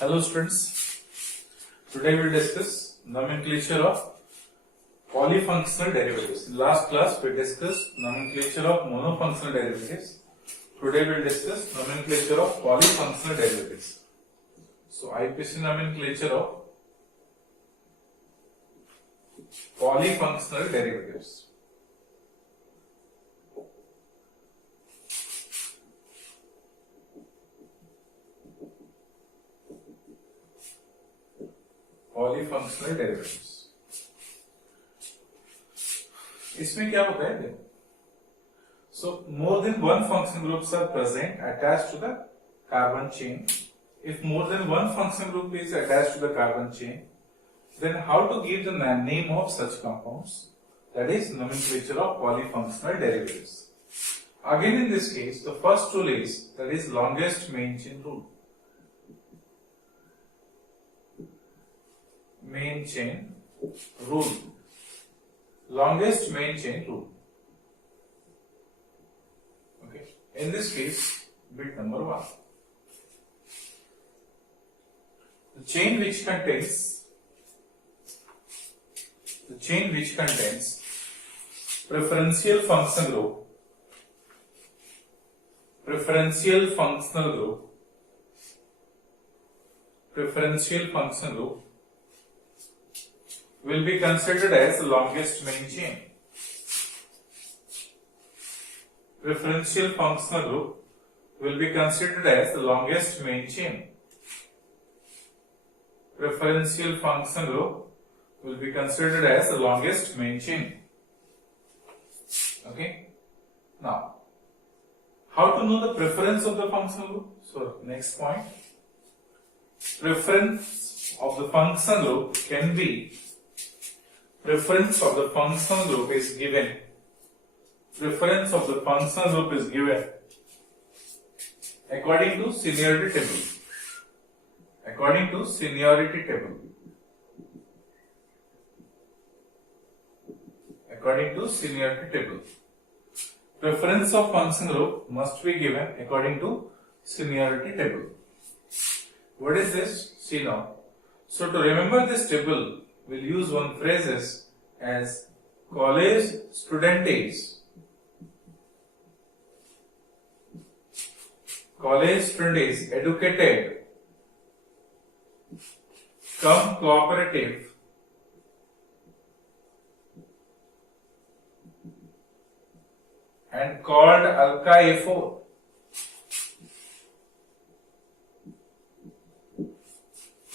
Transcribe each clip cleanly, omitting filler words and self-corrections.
Hello students, today we will discuss nomenclature of polyfunctional derivatives. In last class we discussed nomenclature of monofunctional derivatives. Today we will discuss nomenclature of polyfunctional derivatives. So IPC nomenclature of polyfunctional derivatives. Polyfunctional derivatives इसमें क्या होता है so more than one function groups are present attached to the carbon chain if more than one function group is attached to the carbon chain then how to give the name of such compounds, that is nomenclature of polyfunctional derivatives. Again in this case the first rule is, that is longest main chain rule. Main chain rule, longest main chain rule. Okay, in this case bit number 1, the chain which contains preferential functional group will be considered as the longest main chain. Preferential functional group will be considered as the longest main chain. Preferential functional group will be considered as the longest main chain. Okay. Now, how to know the preference of the functional group? So, next point. Preference of the functional group can be, preference of the functional group is given. Preference of the functional group is given according to seniority table. According to seniority table. According to seniority table. Preference of functional group must be given according to seniority table. What is this? See now. So to remember this table, we'll use one phrase as college student is. College student is educated, come cooperative, and called alkyl 4.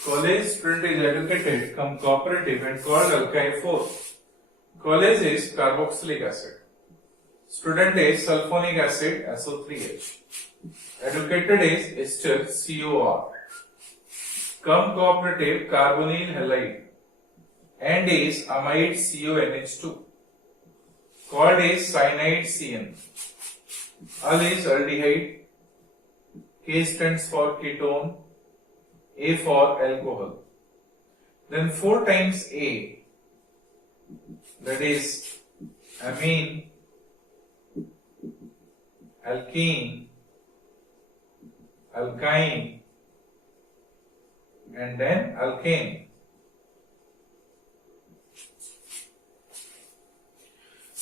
College student is educated, come cooperative, and called alkyl 4. College is carboxylic acid. Student is sulfonic acid, SO3H. Educated is ester, COR. Come cooperative, carbonyl halide. And is amide, CONH2. Called is cyanide, CN. Al is aldehyde. K stands for ketone. A for alcohol. Then 4 times A, that is amine, alkene, alkyne, and then alkane.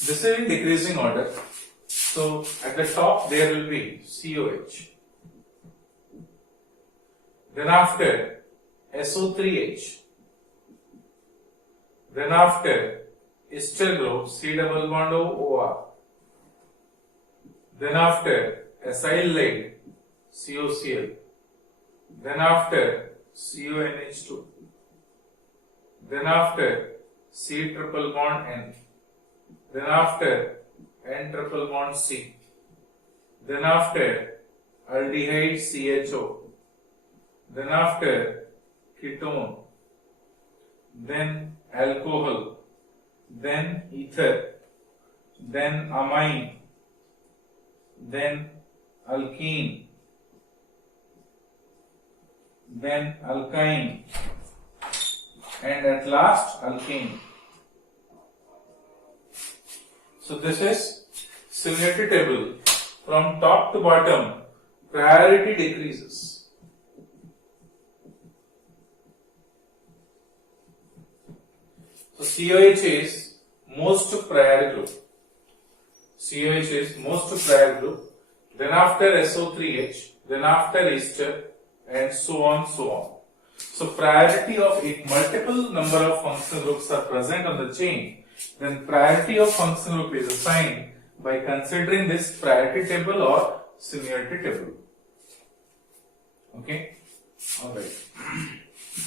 This is in decreasing order. So at the top there will be COH. Then after SO3H. Then after ester group C double bond OR. Then after acyl lead COCl. Then after CONH2. Then after C triple bond N. Then after N triple bond C. Then after aldehyde CHO. Then after ketone. Then alcohol. Then ether. Then amine. Then alkene. Then alkyne. And at last alkane. So this is similarity table. From top to bottom, priority decreases. So COH is most prior group. COH is most prior group. Then after SO3H, then after ester, and so on, so on. So priority of, if multiple number of functional groups are present on the chain, then priority of functional group is assigned by considering this priority table or seniority table. Okay? Alright.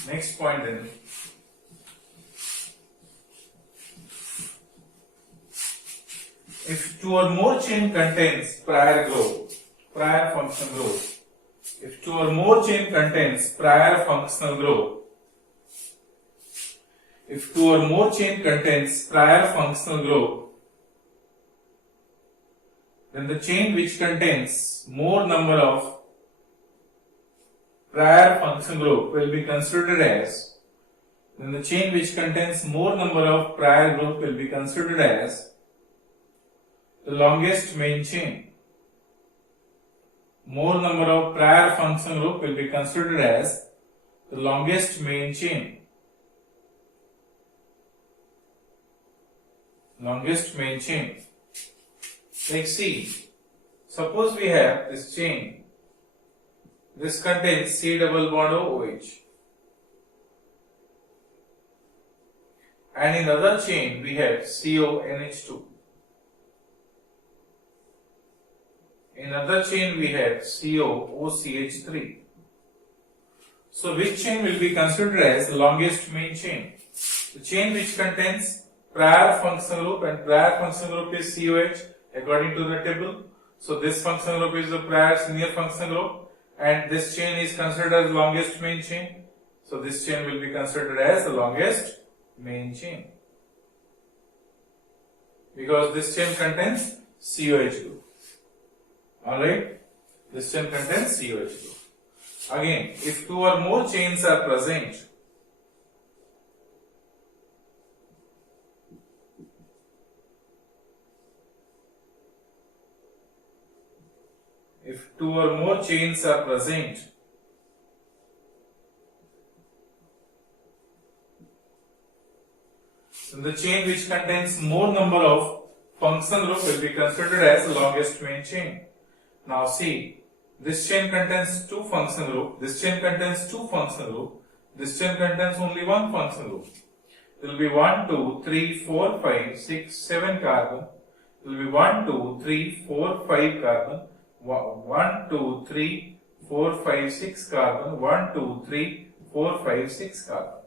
Next point then. If two or more chain contains prior functional group, if two or more chain contains prior functional group, if two or more chain contains prior functional group, then the chain which contains more number of prior functional group will be considered as, then the chain which contains more number of prior group will be considered as the longest main chain. More number of prior functional group will be considered as the longest main chain. Longest main chain. Like see, suppose we have this chain. This contains C double bond OH. And in other chain we have CONH2. In other chain we have COOCH3. So which chain will be considered as the longest main chain? The chain which contains prior functional group, and prior functional group is COH according to the table. So this functional group is the prior senior functional group, and this chain is considered as longest main chain. So this chain will be considered as the longest main chain, because this chain contains COH group. Alright, this chain contains COH group. Again, if two or more chains are present, if two or more chains are present, then the chain which contains more number of functional group will be considered as the longest main chain. Now see, this chain contains two functional group, this chain contains two functional group, this chain contains only one functional group. There will be 1, 2, 3, 4, 5, 6, 7 carbon. There will be 1, 2, 3, 4, 5 carbon. 1, 2, 3, 4, 5, 6 carbon. 1, 2, 3, 4, 5, 6 carbon.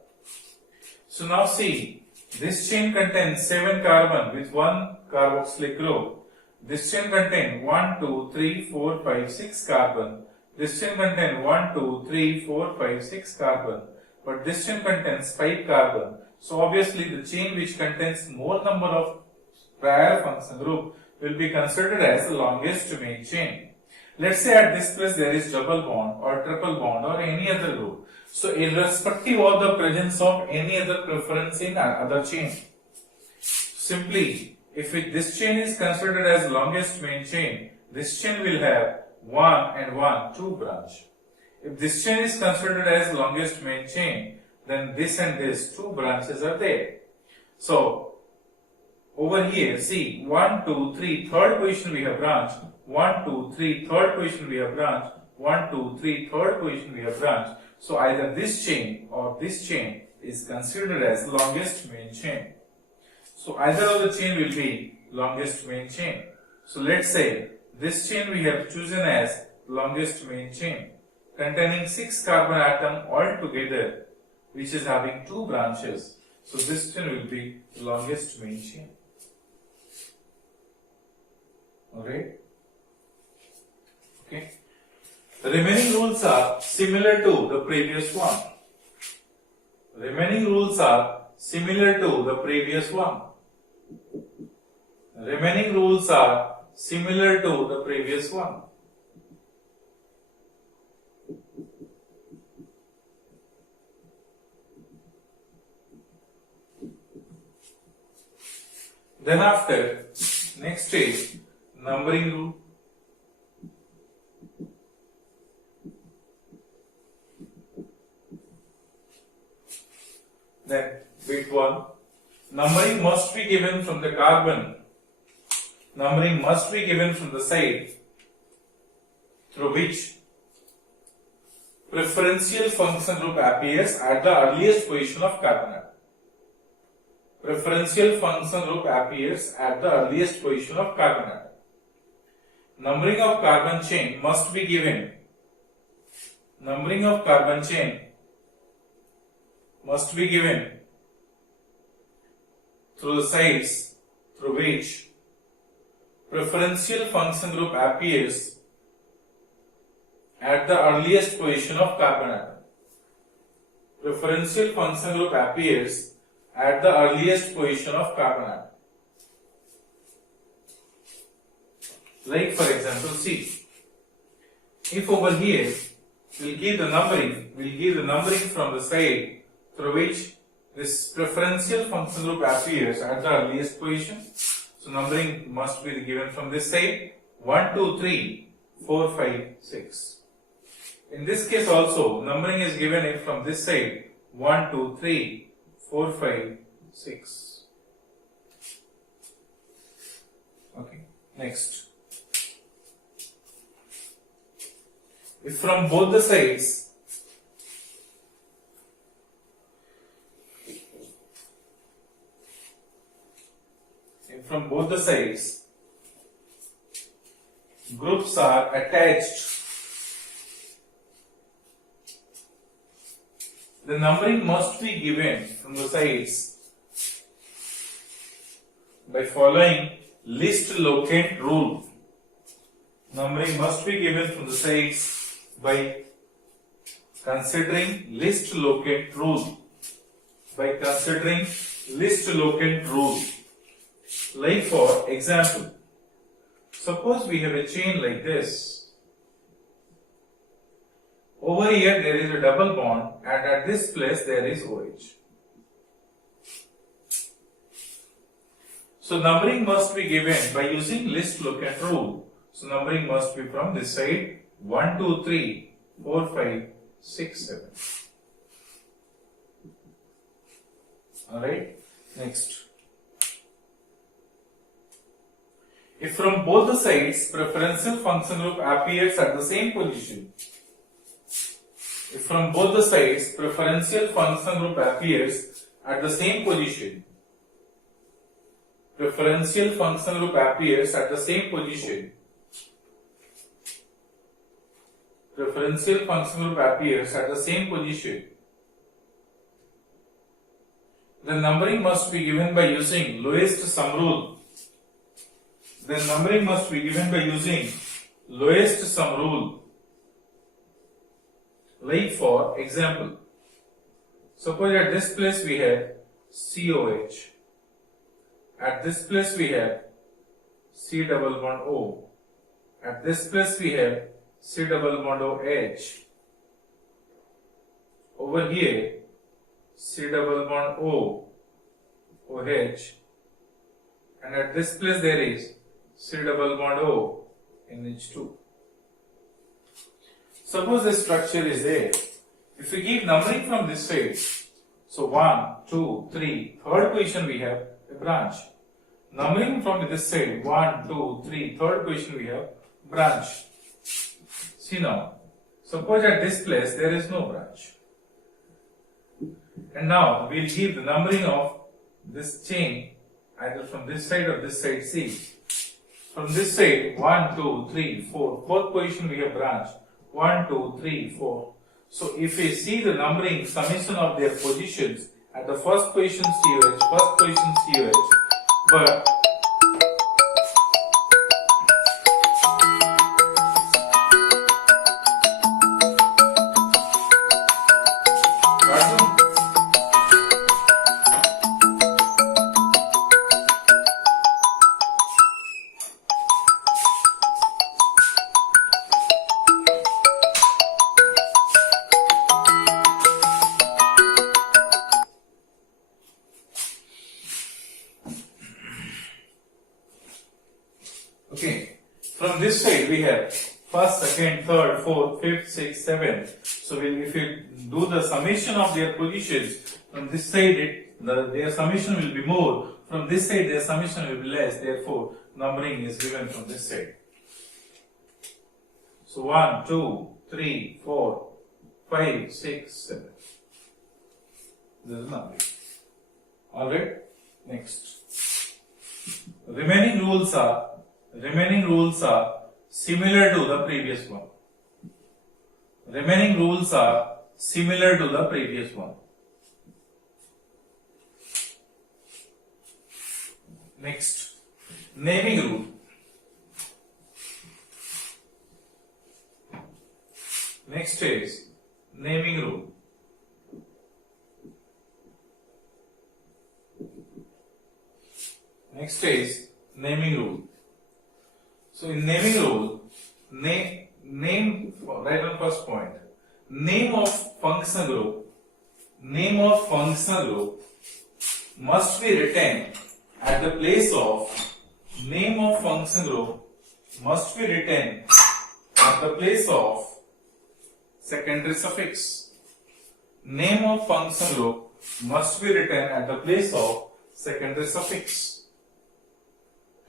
So now see, this chain contains 7 carbon with one carboxylic group. This chain contains 1, 2, 3, 4, 5, 6 carbon. This chain contains 1, 2, 3, 4, 5, 6 carbon. But this chain contains 5 carbon. So obviously the chain which contains more number of prior functional group will be considered as the longest main chain. Let's say at this place there is double bond or triple bond or any other group. So irrespective of the presence of any other preference in other chain, simply if this chain is considered as longest main chain, this chain will have 1 and 1, 2 branch. If this chain is considered as longest main chain, then this and this 2 branches are there. So over here, see 1, 2, 3, third position we have branch. 1, 2, 3, third position we have branch. 1, 2, 3, third position we have branch. So either this chain or this chain is considered as longest main chain. So either of the chain will be longest main chain. So let's say this chain we have chosen as longest main chain, containing 6 carbon atom all together, which is having 2 branches. So this chain will be longest main chain. Alright? Okay. The remaining rules are similar to the previous one. Remaining rules are similar to the previous one. Remaining rules are similar to the previous one. Then after, next is numbering rule. Then bit 1, numbering must be given from the carbon. Numbering must be given from the side through which preferential function group appears at the earliest position of carbon atom. Preferential function group appears at the earliest position of carbon atom. Numbering of carbon chain must be given. Numbering of carbon chain must be given through the sides through which preferential function group appears at the earliest position of carbon atom. Preferential function group appears at the earliest position of carbon atom. Like for example, see, if over here we'll give the numbering from the side through which this preferential function group appears at the earliest position. So numbering must be given from this side 1, 2, 3, 4, 5, 6. In this case also numbering is given from this side 1, 2, 3, 4, 5, 6. Okay, next. If from both the sides groups are attached, the numbering must be given from the sides by following least locant rule. Numbering must be given from the sides by considering least locant rule. By considering least locant rule. Like for example, suppose we have a chain like this. Over here there is a double bond and at this place there is OH. So numbering must be given by using least locant rule. So numbering must be from this side 1, 2, 3, 4, 5, 6, 7. Alright, next. If from both the sides preferential function group appears at the same position, if from both the sides preferential function group appears at the same position, preferential function group appears at the same position, preferential function group appears at the same position, then numbering must be given by using lowest sum rule. Then numbering must be given by using lowest sum rule. Like for example, suppose at this place we have COH, at this place we have C double bond O, at this place we have C double bond OH, over here C double bond O, OH, and at this place there is C double bond O, NH2. Suppose the structure is there. If we give numbering from this side, so 1, 2, 3, third position we have a branch. Numbering from this side, 1, 2, 3, third position we have branch. See now, suppose at this place there is no branch. And now we'll give the numbering of this chain either from this side or this side. See, from this side 1, 2, 3, 4, fourth position we have branch. 1, 2, 3, 4. So if we see the numbering summation of their positions at the first position COH, first position COH, but okay, from this side we have first, second, third, fourth, fifth, sixth, seventh. So if you do the summation of their positions, from this side their summation will be more. From this side, their summation will be less. Therefore, numbering is given from this side. So 1, 2, 3, 4, 5, 6, 7. This is numbering. Alright, next. Remaining rules are similar to the previous one. Remaining rules are similar to the previous one. Next, naming rule. Next is naming rule. Next is naming rule. So in naming rule, name right on first point. Name of functional group must be written at the place of name of function group must be written at the place of secondary suffix. Name of function group must be written at the place of secondary suffix.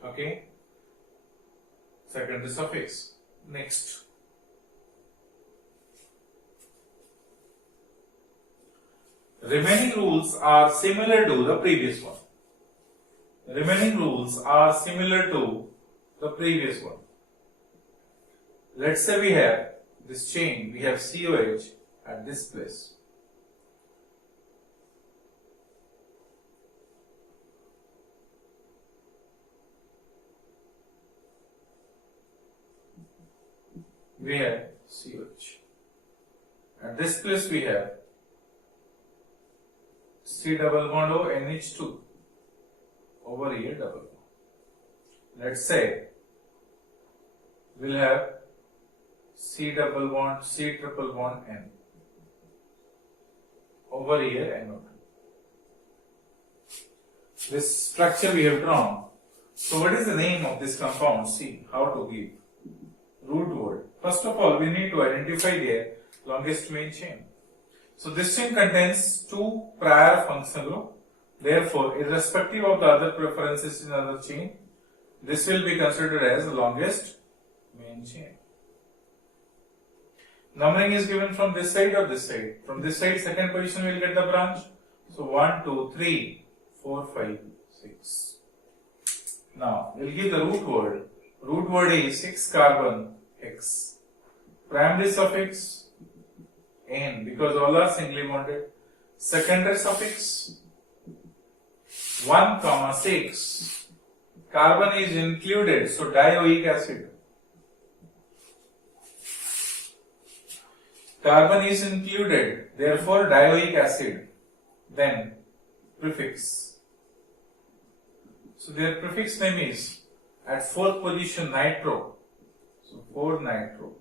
Okay? Secondary suffix. Next. Remaining rules are similar to the previous one. Remaining rules are similar to the previous one. Let's say we have this chain, we have COH at this place. We have COH. At this place we have C double bond O NH2. Over here double bond. Let's say we'll have C double bond, C triple bond N. Over here NO2. This structure we have drawn. So what is the name of this compound? See how to give. Root word. First of all, we need to identify their longest main chain. So this chain contains two prior functional group. Therefore, irrespective of the other preferences in other chain, this will be considered as the longest main chain. Numbering is given from this side or this side. From this side, second position we will get the branch. So 1, 2, 3, 4, 5, 6. Now, we will give the root word. Root word is 6 carbon X. Primary suffix N because all are singly bonded. Secondary suffix 1, 6. Carbon is included, so dioic acid. Carbon is included, therefore dioic acid. Then prefix. So their prefix name is at fourth position nitro. So 4 nitro.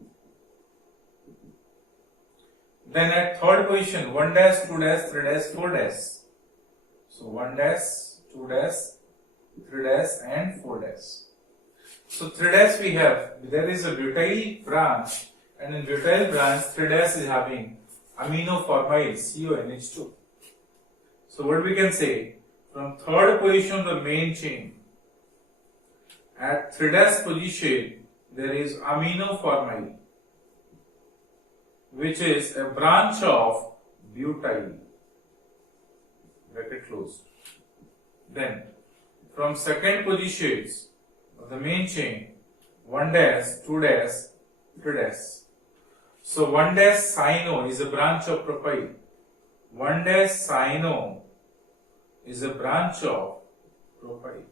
Then at third position 1 dash, 2 dash, 3 dash, 4 dash. So 1 dash, 2 dash, 3 dash and 4 dash. So 3 dash we have, there is a butyl branch and in butyl branch 3 dash is having aminoformyl CONH2. So what we can say, from third position of the main chain, at 3 dash position there is aminoformyl, which is a branch of butyl. Bracket closed. Then from second positions of the main chain, 1 dash, 2 dash, 3 dash. So 1 dash cyno is a branch of propyl. 1 dash cyno is a branch of propyl.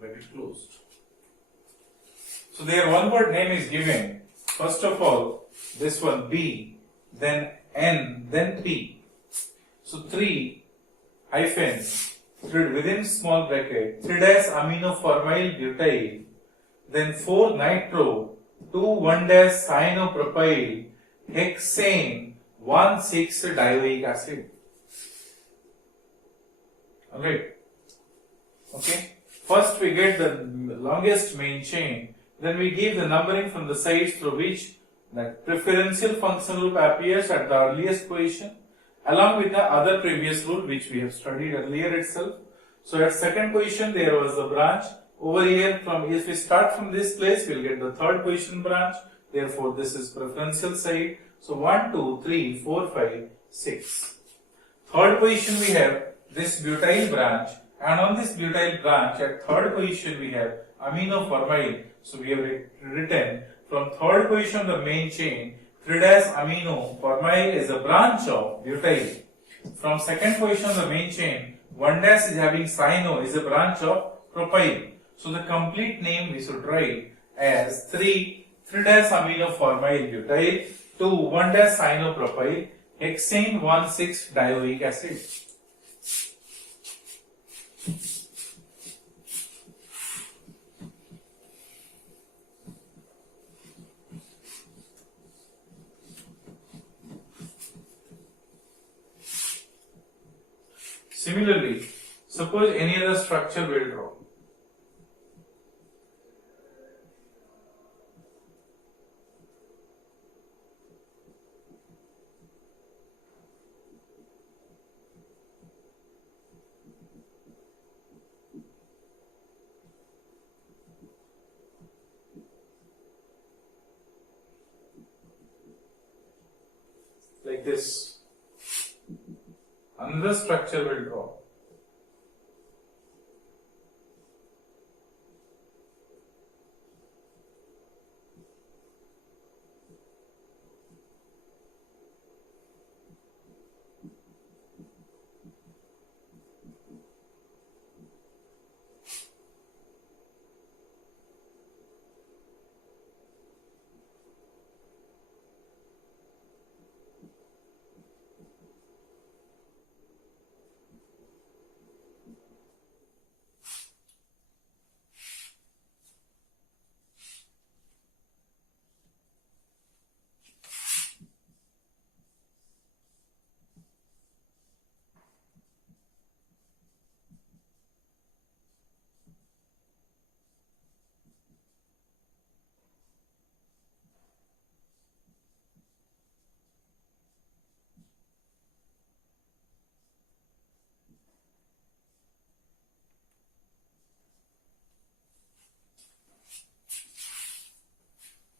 Bracket closed. So their one word name is given. First of all, this one B, then N, then P. So 3 hyphen, 3 within small bracket, 3 dash aminoformyl butyl, then 4 nitro, 2 1 dash cyanopropyl, hexane, 1 6 dioic acid. Alright. Okay. First we get the longest main chain, then we give the numbering from the sides through which that preferential functional group appears at the earliest position along with the other previous rule which we have studied earlier itself. So at second position there was the branch. Over here, if we start from this place, we'll get the third position branch. Therefore, this is preferential side. So 1, 2, 3, 4, 5, 6. Third position we have this butyl branch, and on this butyl branch at third position we have amino formyl. So we have written from third position of the main chain 3-amino formyl is a branch of butyl. From second position of the main chain 1- is having cyano is a branch of propyl. So the complete name we should write as 3-amino formyl butyl to 1- cyanopropyl hexane 1,6-dioic acid. Similarly, suppose any other structure will draw. Like this. Another structure will draw.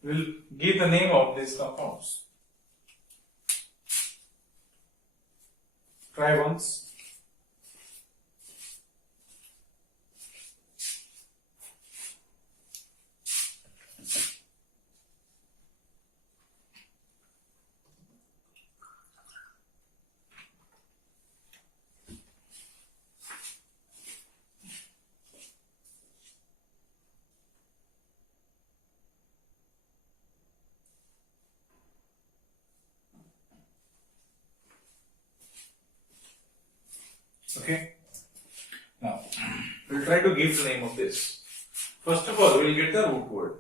We'll give the name of these compounds. Try once. Okay. Now, we'll try to give the name of this. First of all, we'll get the root word.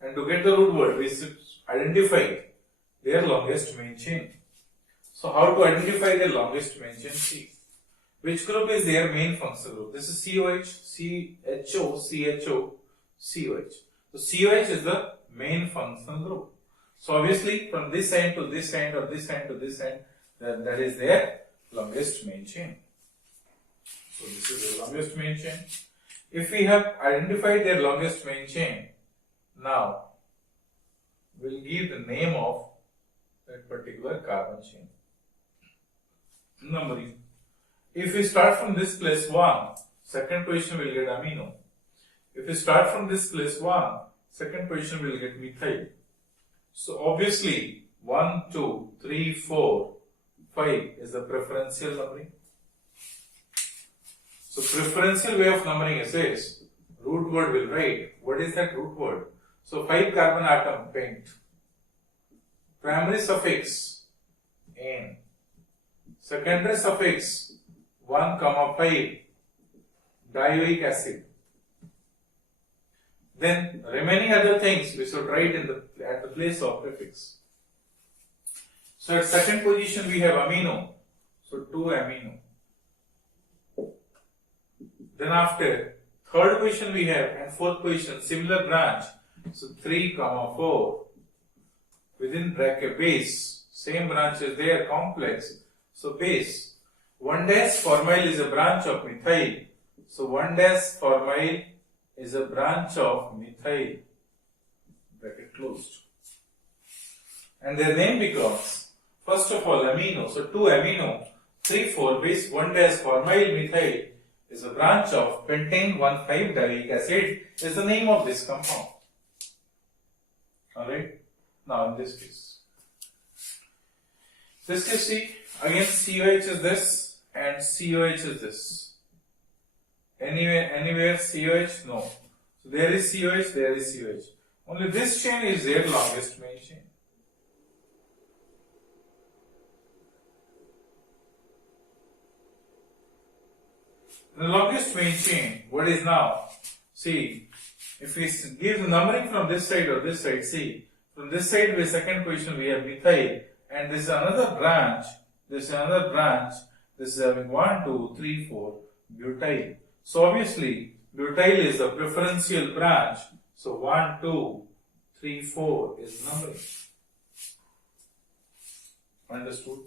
And to get the root word, we should identify their longest main chain. So, how to identify their longest main chain? See. Which group is their main functional group? This is COH, CHO, CHO, COH. So, COH is the main functional group. So, obviously, from this end to this end or this end to this end, that is their longest main chain. So this is the longest main chain. If we have identified their longest main chain, now we'll give the name of that particular carbon chain. Numbering. If we start from this place 1, second position will get amino. If we start from this place 1, second position will get methyl. So obviously 1, 2, 3, 4, 5 is the preferential numbering. So preferential way of numbering is this. Root word will write. What is that root word? So 5 carbon atom paint. Primary suffix N. Secondary suffix 1, 5 dioic acid. Then remaining other things we should write at the place of prefix. So at second position we have amino. So 2 amino. Then after third position we have and fourth position similar branch. So 3, 4 within bracket base same branch is there complex. So base 1'-formyl is a branch of methyl. So 1'-formyl is a branch of methyl. Bracket closed. And their name becomes, first of all, amino. So 2-amino, 3,4 base 1'-formyl methyl is a branch of pentane 1,5-dioic acid is the name of this compound. Alright. Now in this case. This case, see, again COH is this and COH is this. Anywhere COH? No. So there is COH, there is COH. Only this chain is their longest main chain. The longest main chain, what is now? See, if we give the numbering from this side or this side, see, from this side with second position we have methyl, and this is another branch, this is another branch, this is having 1, 2, 3, 4, butyl. So obviously, butyl is the preferential branch, so 1, 2, 3, 4 is numbering. Understood?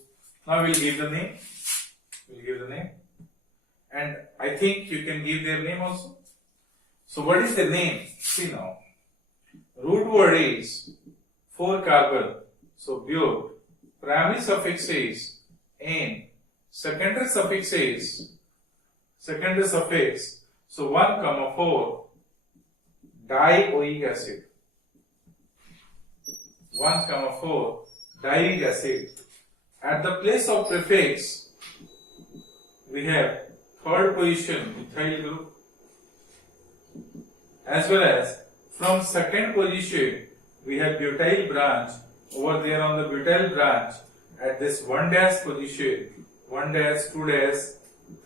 Now we'll give the name. We'll give the name. And I think you can give their name also. So what is the name? See now. Root word is 4 carbon. So but. Primary suffix is ane. Secondary suffix is so 1, 4 dioic acid. 1, 4 dioic acid. At the place of prefix we have third position methyl group, as well as from second position we have butyl branch. Over there on the butyl branch at this 1' position, 1', 2',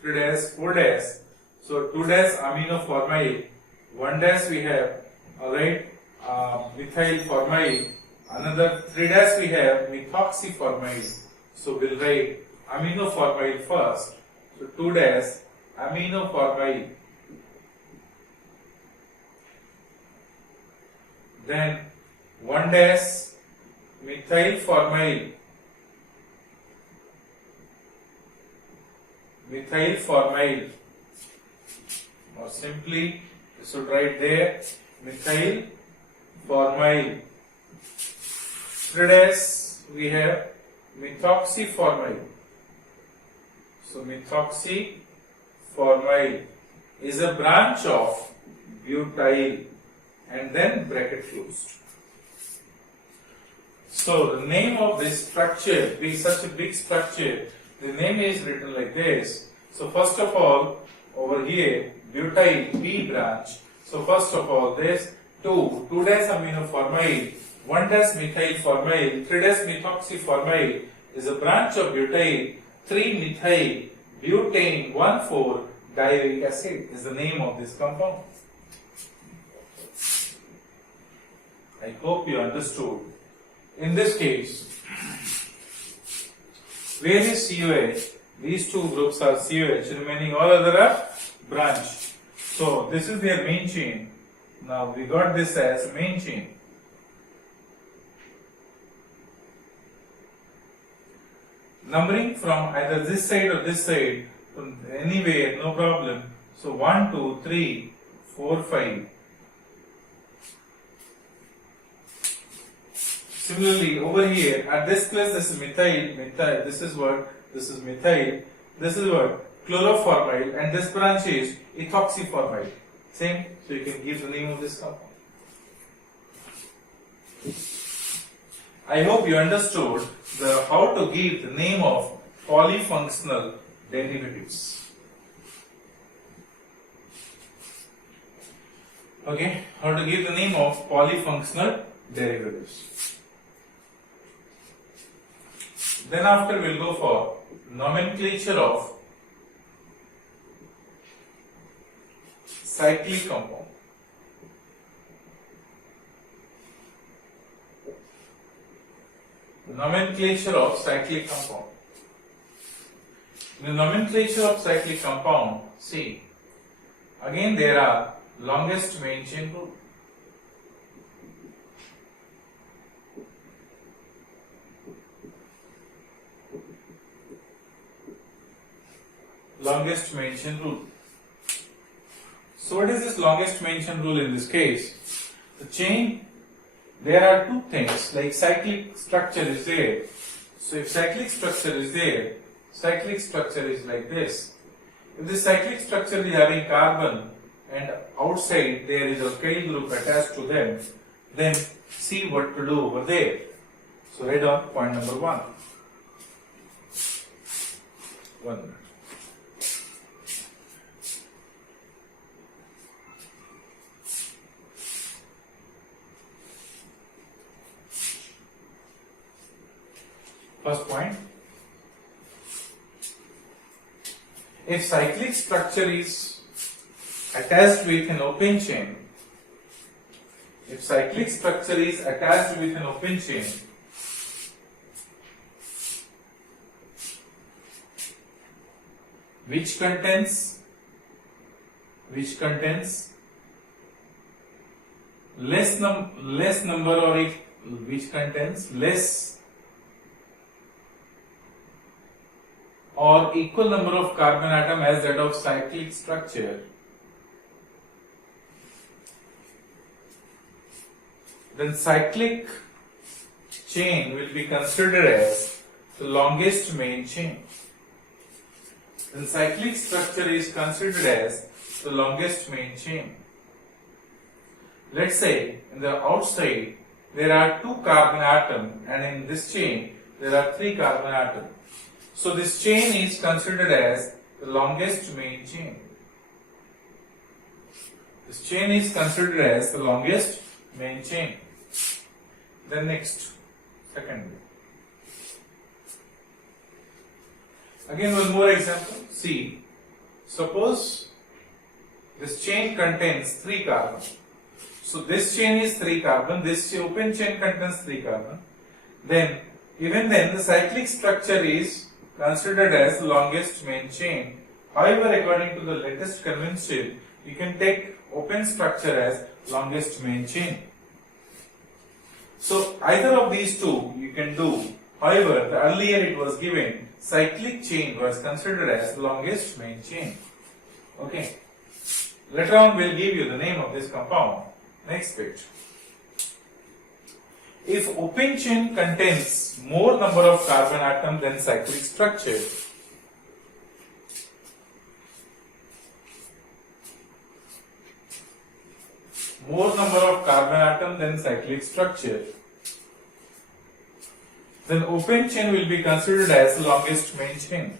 3', 4'. So 2' aminoformyl, 1' we have, alright, methyl formyl, another 3' we have methoxyformyl. So we'll write aminoformyl first. So 2' aminoformyl. Then 1' methylformyl. Or simply you should write there methylformyl. 3' we have methoxyformyl. So methoxyformyl is a branch of butyl, and then bracket closed. So the name of this structure, being such a big structure, the name is written like this. So first of all, over here, butyl B branch. So first of all, this 2 aminoformyl, 1' methylformyl, 3' methoxyformyl is a branch of butyl. 3-methyl butane 1,4 dioic acid is the name of this compound. I hope you understood. In this case, where is COH? These two groups are COH, remaining all other are branch. So this is their main chain. Now we got this as main chain. Numbering from either this side or this side, from anywhere, no problem. So 1, 2, 3, 4, 5. Similarly, over here, at this place, this is methyl, this is what? This is methyl, this is what? Chloroformyl, and this branch is ethoxyformyl. Same, so you can give the name of this compound. I hope you understood how to give the name of polyfunctional derivatives. Okay, how to give the name of polyfunctional derivatives. Then after we'll go for nomenclature of cyclic compound. Nomenclature of cyclic compound. In the nomenclature of cyclic compound, see, again there are longest main chain group. longest main chain rule. So what is this longest main chain rule in this case? The chain, there are two things, like cyclic structure is there. So if cyclic structure is there, cyclic structure is like this. If the cyclic structure is having carbon and outside there is alkyl group attached to them, then see what to do over there. So write down point number 1. 1 minute. First point. If cyclic structure is attached with an open chain, if cyclic structure is attached with an open chain, which contains less number or which contains less or equal number of carbon atom as that of cyclic structure, then cyclic chain will be considered as the longest main chain. Then cyclic structure is considered as the longest main chain. Let's say in the outside there are 2 carbon atoms and in this chain there are 3 carbon atoms. So this chain is considered as the longest main chain. This chain is considered as the longest main chain. Then next, second. Again one more example. See, suppose this chain contains 3 carbon. So this chain is 3 carbon, this open chain contains 3 carbon. Then, even then the cyclic structure is considered as the longest main chain. However, according to the latest convention, you can take open structure as longest main chain. So either of these two you can do. However, the earlier it was given cyclic chain was considered as the longest main chain. Okay. Later on we'll give you the name of this compound. Next page. If open chain contains more number of carbon atom than cyclic structure, more number of carbon atom than cyclic structure, then open chain will be considered as the longest main chain.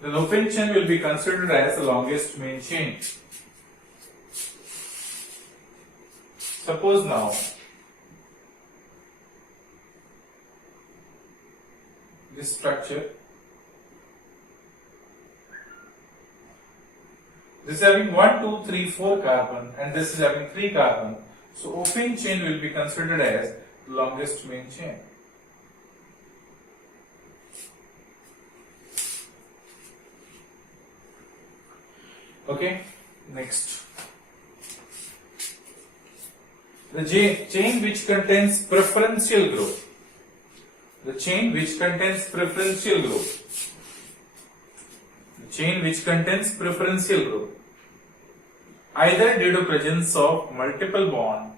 Then open chain will be considered as the longest main chain. Suppose now this structure, this is having 1, 2, 3, 4 carbon and this is having 3 carbon. So open chain will be considered as the longest main chain. Okay, next. The chain which contains preferential group. The chain which contains preferential group. The chain which contains preferential group. Either due to presence of multiple bond.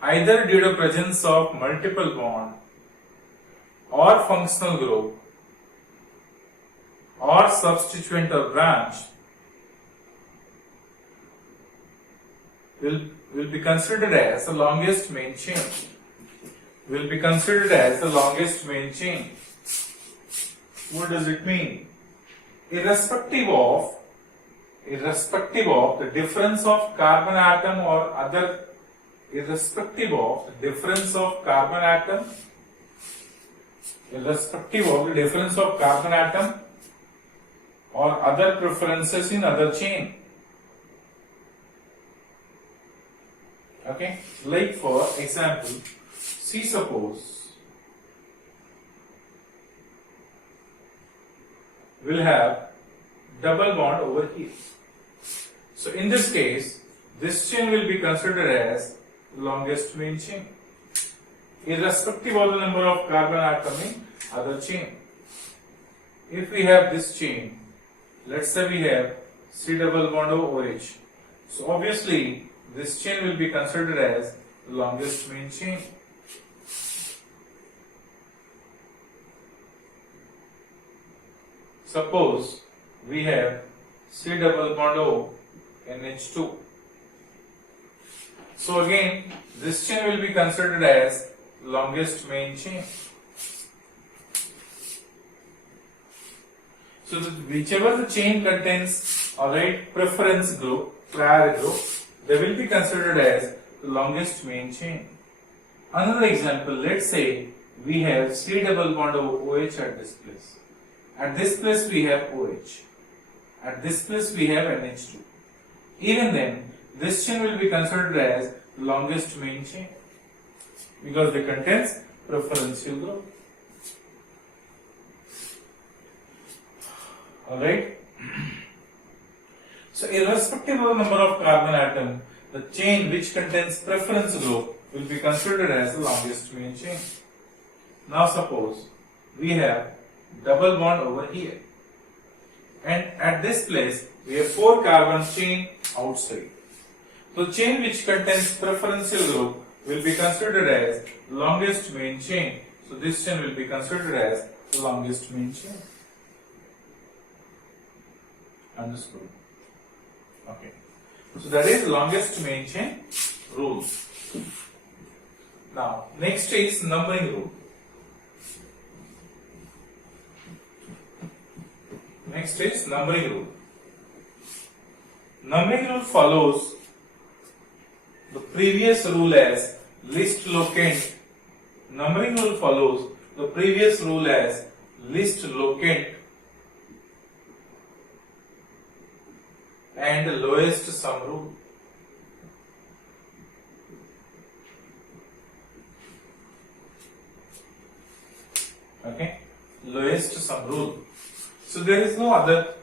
Either due to presence of multiple bond or functional group or substituent or branch will be considered as the longest main chain. Will be considered as the longest main chain. What does it mean? Irrespective of the difference of carbon atom or other, irrespective of the difference of carbon atom, irrespective of the difference of carbon atom or other preferences in other chain. Okay, like for example, see suppose we'll have double bond over here. So in this case, this chain will be considered as longest main chain, irrespective of the number of carbon atom in other chain. if we have this chain, let's say we have C double bond OH. So obviously this chain will be considered as the longest main chain. Suppose we have C double bond O NH2. So again, this chain will be considered as longest main chain. So whichever the chain contains alright preference group, prior group, they will be considered as the longest main chain. Another example, let's say we have C double bond OH at this place. At this place we have OH. At this place we have NH2. Even then, this chain will be considered as the longest main chain because they contains preferential group. Alright. So irrespective of the number of carbon atom, the chain which contains preference group will be considered as the longest main chain. Now suppose we have double bond over here, and at this place we have 4 carbon chain outside. So chain which contains preferential group will be considered as longest main chain. So this chain will be considered as the longest main chain. Understood? Okay. So that is longest main chain rule. Now next is numbering rule. Next is numbering rule. Numbering rule follows the previous rule as least locant. Numbering rule follows the previous rule as least locant and lowest sum rule. Okay, lowest sum rule. So there is no other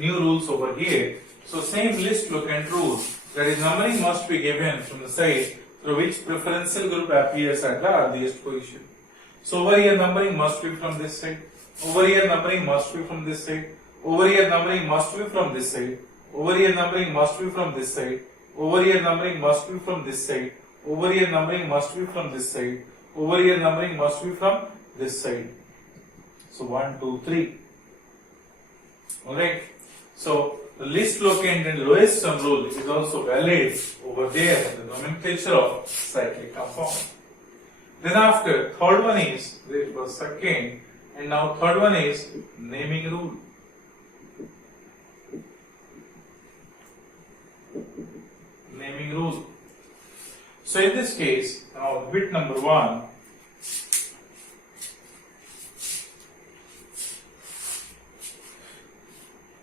new rules over here. So same least locant rule, that is numbering must be given from the side through which preferential group appears at the earliest position. So over here numbering must be from this side. Over here numbering must be from this side. Over here numbering must be from this side. Over here numbering must be from this side. Over here numbering must be from this side. Over here numbering must be from this side. Over here numbering must be from this side. So 1, 2, 3. Alright. So the least locant and lowest sum rule is also valid over there in the nomenclature of cyclic compound. Then after, third one is, it was second, and now third one is naming rule. Naming rule. So in this case, now bit number 1,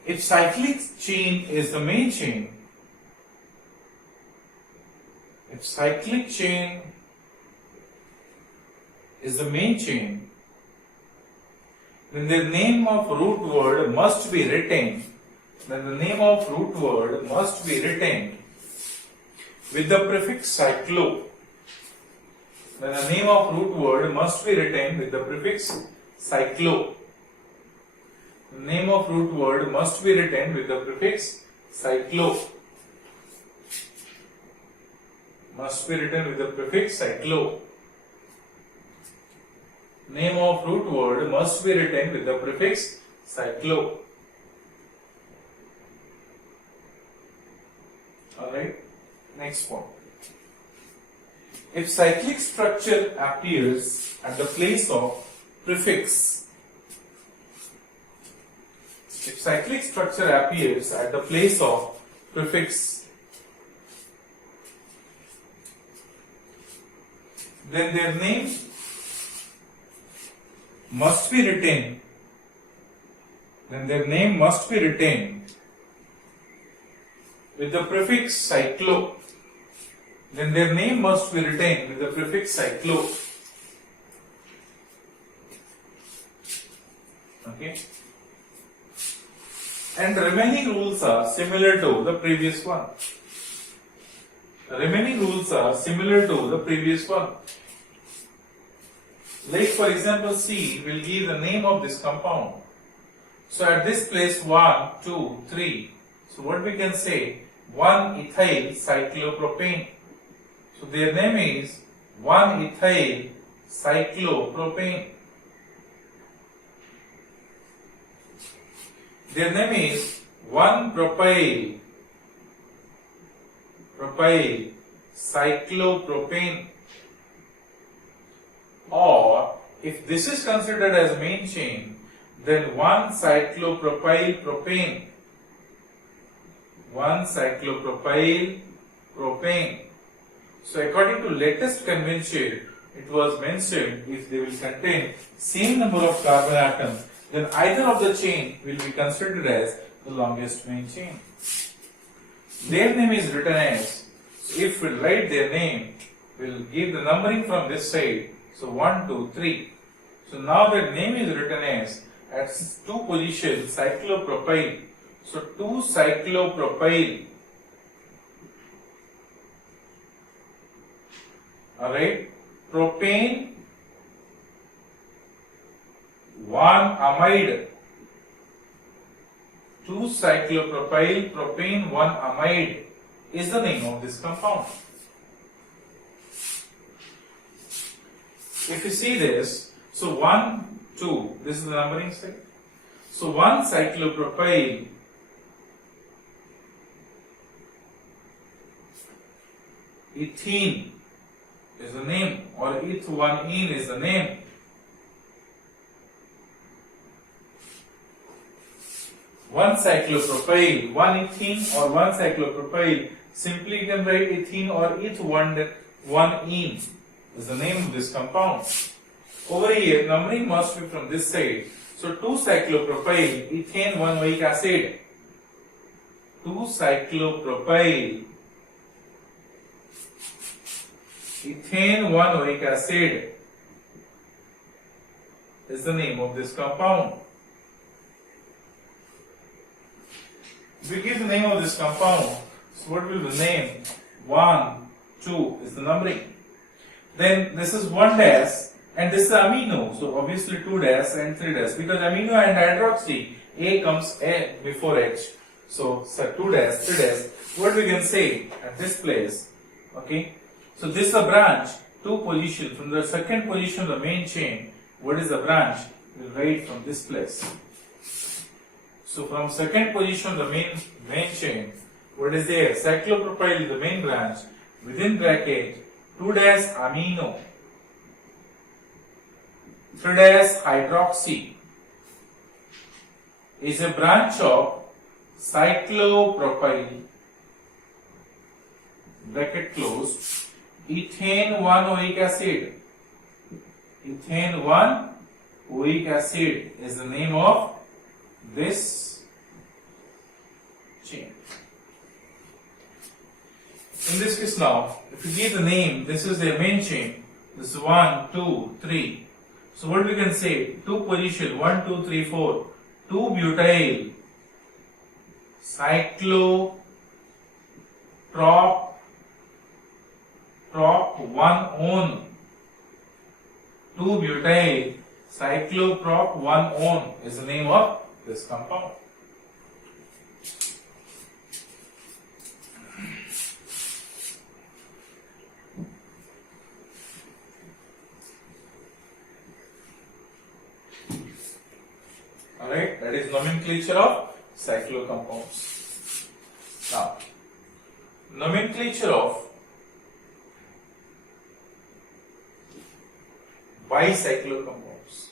if cyclic chain is the main chain, if cyclic chain is the main chain, then the name of root word must be retained. Then the name of root word must be retained with the prefix cyclo. Then the name of root word must be retained with the prefix cyclo. The name of root word must be written with the prefix cyclo. Must be written with the prefix cyclo. Name of root word must be written with the prefix cyclo. Alright, next point. If cyclic structure appears at the place of prefix, if cyclic structure appears at the place of prefix, then their name must be retained. Then their name must be retained with the prefix cyclo. Then their name must be retained with the prefix cyclo. Okay. And remaining rules are similar to the previous one. The remaining rules are similar to the previous one. Like for example, C will give the name of this compound. So at this place 1, 2, 3. So what we can say? 1-ethyl cyclopropane. So their name is 1-ethyl cyclopropane. Their name is 1-propyl cyclopropane. Or if this is considered as main chain, then 1-cyclopropyl propane. 1-cyclopropyl propane. So according to latest convention, it was mentioned if they will contain same number of carbon atoms, then either of the chain will be considered as the longest main chain. Their name is written as, so if we write their name, we'll give the numbering from this side. So 1, 2, 3. So now their name is written as at 2 position cyclopropyl. So 2-cyclopropyl. Alright. Propane 1-amide. 2-cyclopropyl propane 1-amide is the name of this compound. If you see this, so 1, 2, this is the numbering side. So 1-cyclopropyl ethene is the name, or eth1ene is the name. One cyclopropyl, 1-ethene or 1-cyclopropyl, simply you can write ethene or eth1ene is the name of this compound. Over here, numbering must be from this side. So 2-cyclopropyl, ethane 1-oic acid. 2-cyclopropyl, ethane 1-oic acid is the name of this compound. If we give the name of this compound, so what will the name? 1, 2 is the numbering. Then this is 1 dash and this is amino. So obviously 2 dash and 3 dash, because amino and hydroxy, A comes A before H. So 2 dash, 3 dash. What we can say at this place? Okay. So this is a branch, 2 position. From the second position of the main chain, what is the branch? We'll write from this place. So from second position of the main chain, what is there? Cyclopropyl is the main branch. Within bracket, 2 dash amino, 3 dash hydroxy is a branch of cyclopropyl, bracket closed, ethane 1-oic acid. Ethane 1-oic acid is the name of this chain. In this case now, if you give the name, this is the main chain. This is 1, 2, 3. So what we can say? 2 position, 1, 2, 3, 4. 2-butyl cycloprop 1-one. 2-butyl cycloprop 1-one is the name of this compound. Alright, that is nomenclature of cyclocompounds. Now, nomenclature of bicyclocompounds.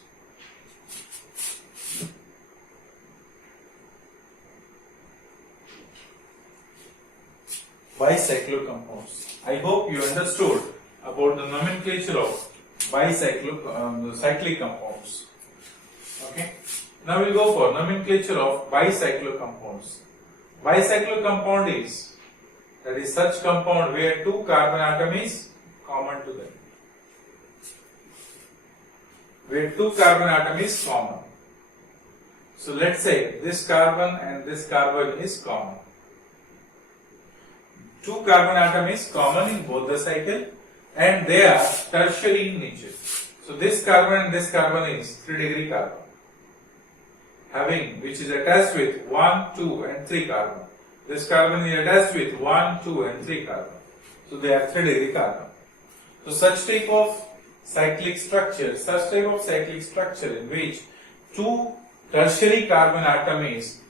Bicyclocompounds. I hope you understood about the nomenclature of cyclic compounds. Okay. Now we'll go for nomenclature of bicyclocompounds. Bicyclocompound is, that is such compound where 2 carbon atom is common to them. Where 2 carbon atom is common. So let's say this carbon and this carbon is common. 2 carbon atom is common in both the cycle and they are tertiary in nature. So this carbon and this carbon is 3 degree carbon. which is attached with 1, 2 and 3 carbon. This carbon is attached with 1, 2 and 3 carbon. So they are 3-degree carbon. So such type of cyclic structure in which 2 tertiary carbon atom is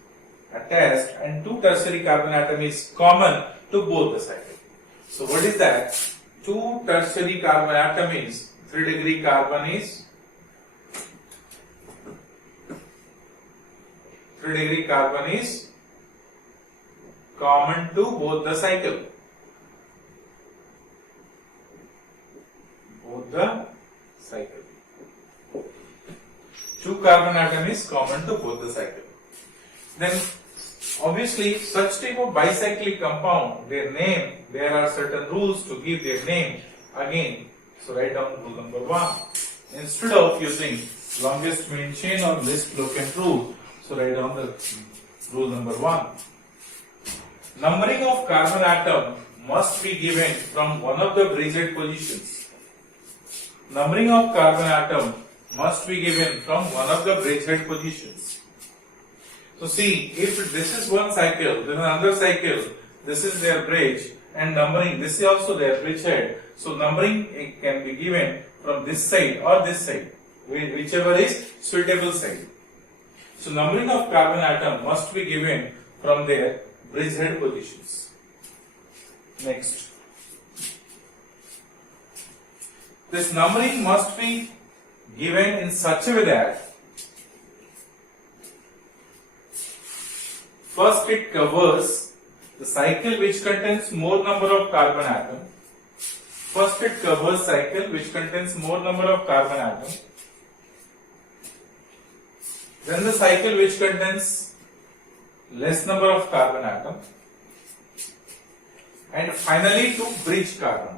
attached and 2 tertiary carbon atom is common to both the cycle. So what is that? 2 tertiary carbon atom is 3-degree carbon is 3-degree carbon is common to both the cycle. Both the cycle. 2 carbon atom is common to both the cycle. Then obviously such type of bicyclic compound, there are certain rules to give their name again. So write down rule number 1. Instead of using longest main chain or least locant rule, so write down the rule number 1. Numbering of carbon atom must be given from one of the bridgehead positions. Numbering of carbon atom must be given from one of the bridgehead positions. So see, if this is one cycle, then another cycle, this is their bridge, and numbering, this is also their bridgehead. So numbering can be given from this side or this side, whichever is suitable side. So numbering of carbon atom must be given from their bridgehead positions. Next. This numbering must be given in such a way that first it covers the cycle which contains more number of carbon atom. First it covers cycle which contains more number of carbon atom. Then the cycle which contains less number of carbon atom. And finally to bridge carbon.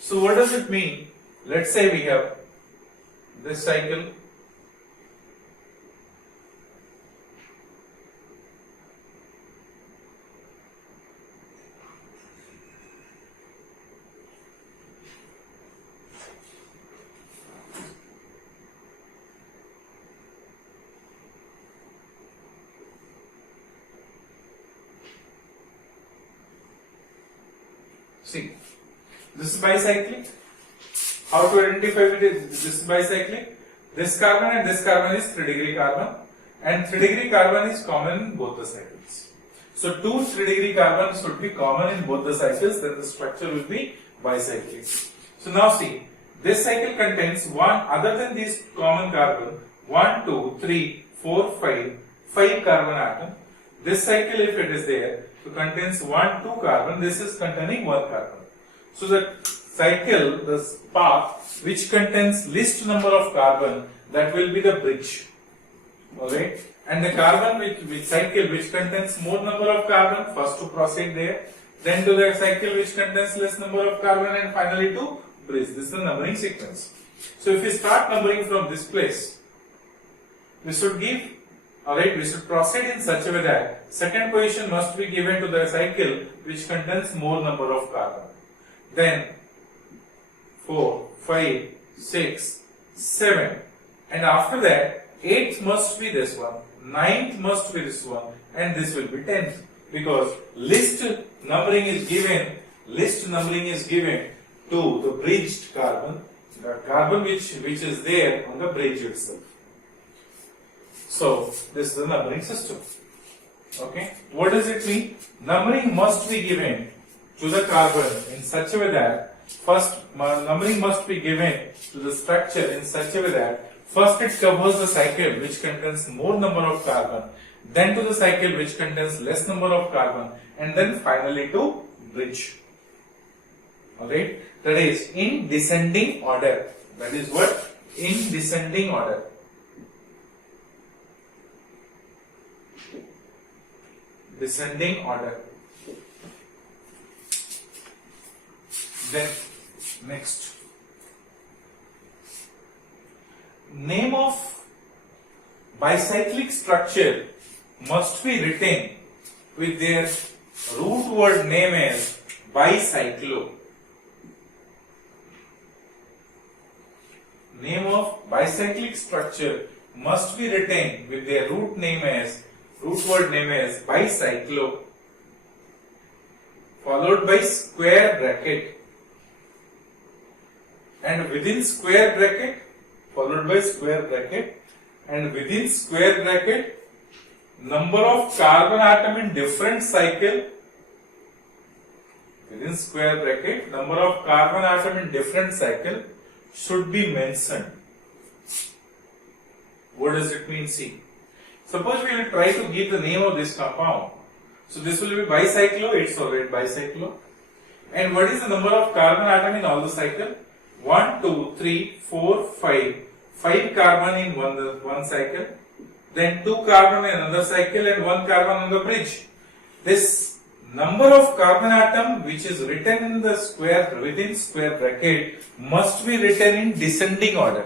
So what does it mean? Let's say we have this cycle. See, this is bicyclic. How to identify this is bicyclic? This carbon and this carbon is 3-degree carbon, and 3-degree carbon is common in both the cycles. So 2 3-degree carbons should be common in both the cycles, then the structure will be bicyclic. So now see, this cycle contains other than this common carbon, 1, 2, 3, 4, 5 carbon atom. This cycle, if it is there, so contains 1, 2 carbon, this is containing 1 carbon. So the cycle, the path which contains least number of carbon, that will be the bridge. Alright? And the carbon which cycle which contains more number of carbon, first to proceed there, then to the cycle which contains less number of carbon, and finally to bridge. This is the numbering sequence. So if we start numbering from this place, we should proceed in such a way that second position must be given to the cycle which contains more number of carbon. Then 4, 5, 6, 7, and after that 8th must be this one, 9th must be this one, and this will be 10th, because list numbering is given to the bridged carbon, the carbon which is there on the bridge itself. So this is the numbering system. Okay, what does it mean? Numbering must be given to the carbon in such a way that first numbering must be given to the structure in such a way that first it covers the cycle which contains more number of carbon, then to the cycle which contains less number of carbon, and then finally to bridge. Alright, that is in descending order. That is what? In descending order. Descending order. Then next, name of bicyclic structure must be written with their root word name as bicyclo. Name of bicyclic structure must be written with their root word name as bicyclo, followed by square bracket, and within square bracket, followed by square bracket, and within square bracket, number of carbon atom in different cycle, within square bracket, number of carbon atom in different cycle should be mentioned. What does it mean? See, suppose we will try to give the name of this compound. So this will be bicyclo, it's already bicyclo. And what is the number of carbon atom in all the cycle? 1, 2, 3, 4, 5. 5 carbon in one cycle. Then 2 carbon in another cycle and 1 carbon on the bridge. This number of carbon atom which is written in the square, within square bracket, must be written in descending order.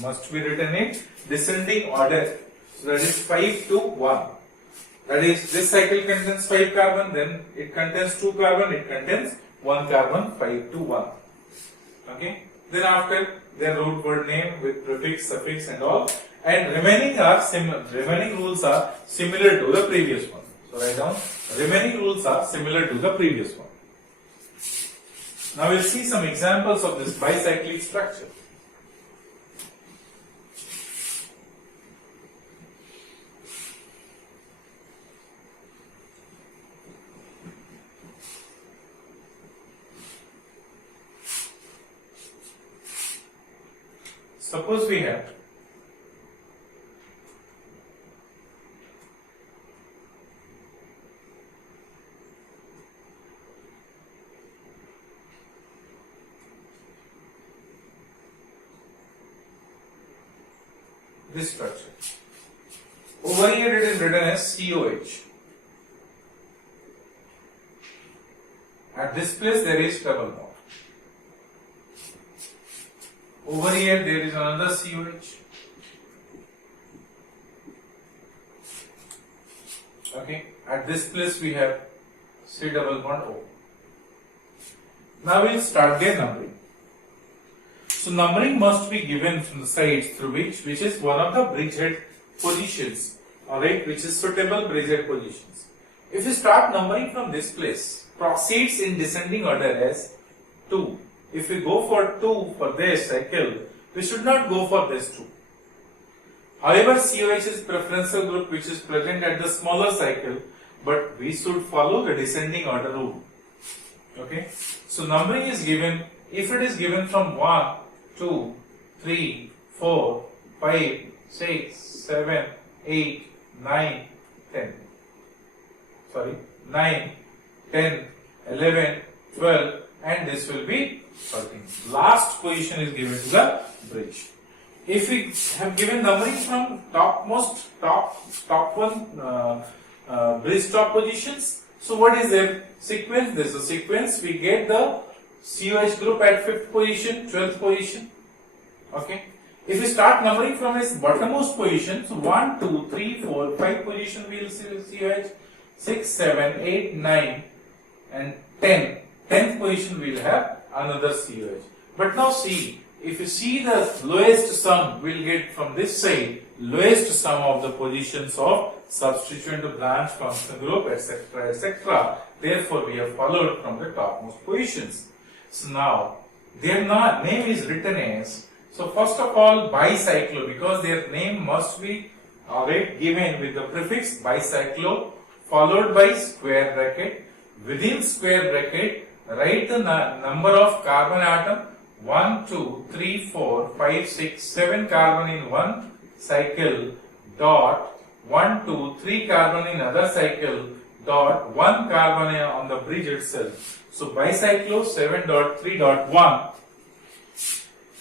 Must be written in descending order. So that is 5 to 1. That is, this cycle contains 5 carbon, then it contains 2 carbon, it contains 1 carbon, 5 to 1. Okay. Then after, their root word name with prefix, suffix and all. And remaining rules are similar to the previous one. So write down, remaining rules are similar to the previous one. Now we'll see some examples of this bicyclic structure. Suppose we have this structure. Over here it is written as COH. At this place there is double bond. Over here there is another COH. Okay. At this place we have C double bond O. Now we will start their numbering. So numbering must be given from the sides through which is one of the bridgehead positions. Alright, which is suitable bridgehead positions. If you start numbering from this place, proceeds in descending order as 2. If we go for 2 for this cycle, we should not go for this 2. However, COH is preferential group which is present at the smaller cycle, but we should follow the descending order rule. Okay. So numbering is given, if it is given from 1, 2, 3, 4, 5, 6, 7, 8, 9, 10. Sorry, 9, 10, 11, 12, and this will be 13. Last position is given to the bridge. If we have given numbering from top one bridge top positions, so what is their sequence? This is a sequence. We get the COH group at 5th position, 12th position. Okay. If we start numbering from its bottommost position, so 1, 2, 3, 4, 5 position we will see COH, 6, 7, 8, 9, and 10. 10th position we will have another COH. But now see, if you see the lowest sum, we will get from this side lowest sum of the positions of substituent to branch function group, etc., etc. Therefore, we have followed from the topmost positions. So now their name is written as, so first of all bicyclo, because their name must be alright given with the prefix bicyclo followed by square bracket. Within square bracket, write the number of carbon atom 1, 2, 3, 4, 5, 6, 7 carbon in one cycle dot 1, 2, 3 carbon in other cycle dot 1 carbon on the bridge itself. So bicyclo 7.3.1.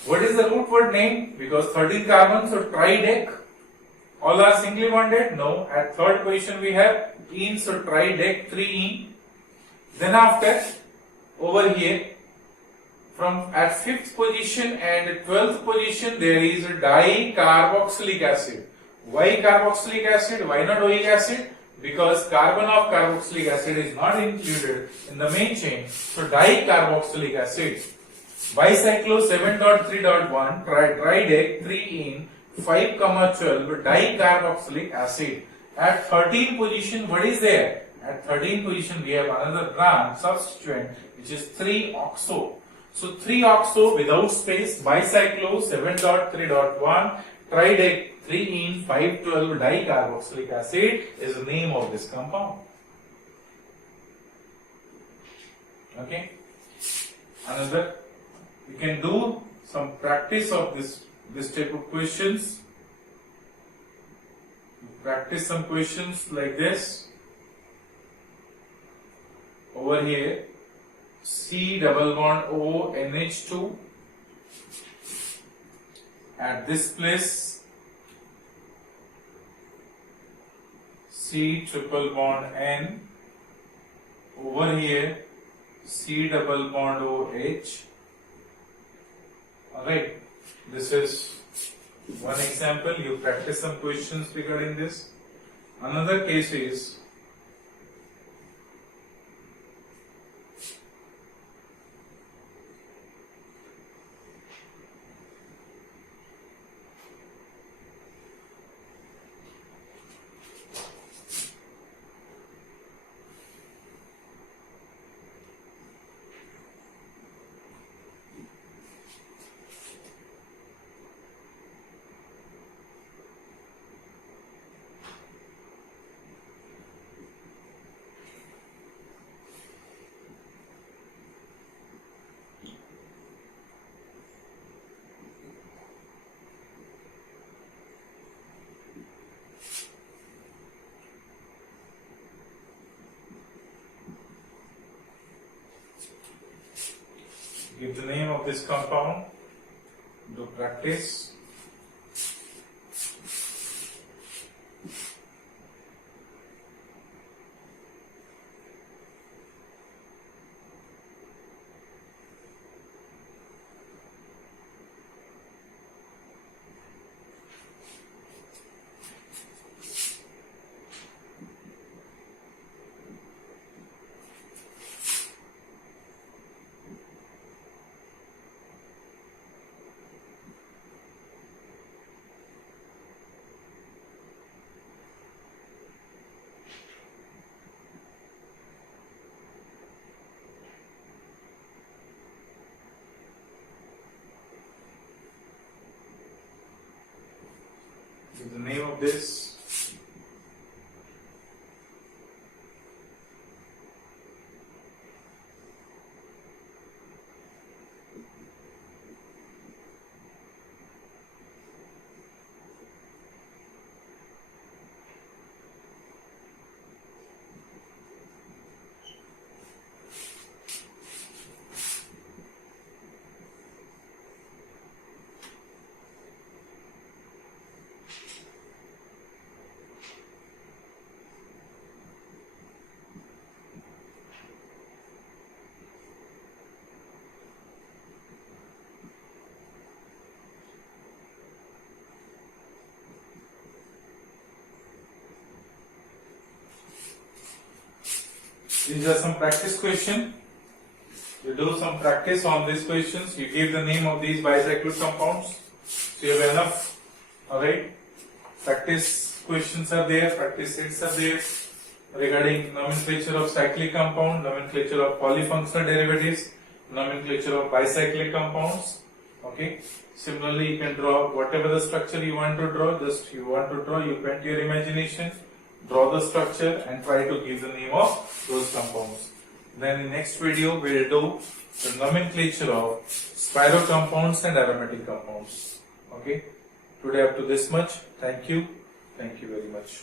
What is the root word name? Because 13 carbons, so tridec. All are singly bonded? No. At third position we have ene, so tridec 3ene. Then after, over here, from at 5th position and 12th position, there is a dicarboxylic acid. Why carboxylic acid? Why not oic acid? Because carbon of carboxylic acid is not included in the main chain. So dicarboxylic acid. Bicyclo 7.3.1 tridec 3 in 5,12 dicarboxylic acid. At 13 position, what is there? At 13 position, we have another branch substituent which is 3-oxo. So 3-oxo without space, bicyclo 7.3.1 tridec 3 in 5,12 dicarboxylic acid is the name of this compound. Okay. Another, we can do some practice of this type of questions. Practice some questions like this. Over here, C double bond O NH2. At this place, C triple bond N. Over here, C double bond OH. Alright, this is one example. You practice some questions regarding this. Another case is give the name of this compound, do practice. Give the name of this. These are some practice questions. You do some practice on these questions. You give the name of these bicyclic compounds. So you have enough. Alright. Practice questions are there. Practice sets are there. Regarding nomenclature of cyclic compound, nomenclature of polyfunctional derivatives, nomenclature of bicyclic compounds. Okay. Similarly, you can draw whatever the structure you want to draw. Just you want to draw, you bend your imagination. Draw the structure and try to give the name of those compounds. Then in next video we will do the nomenclature of spiro compounds and aromatic compounds. Okay. Today up to this much. Thank you. Thank you very much.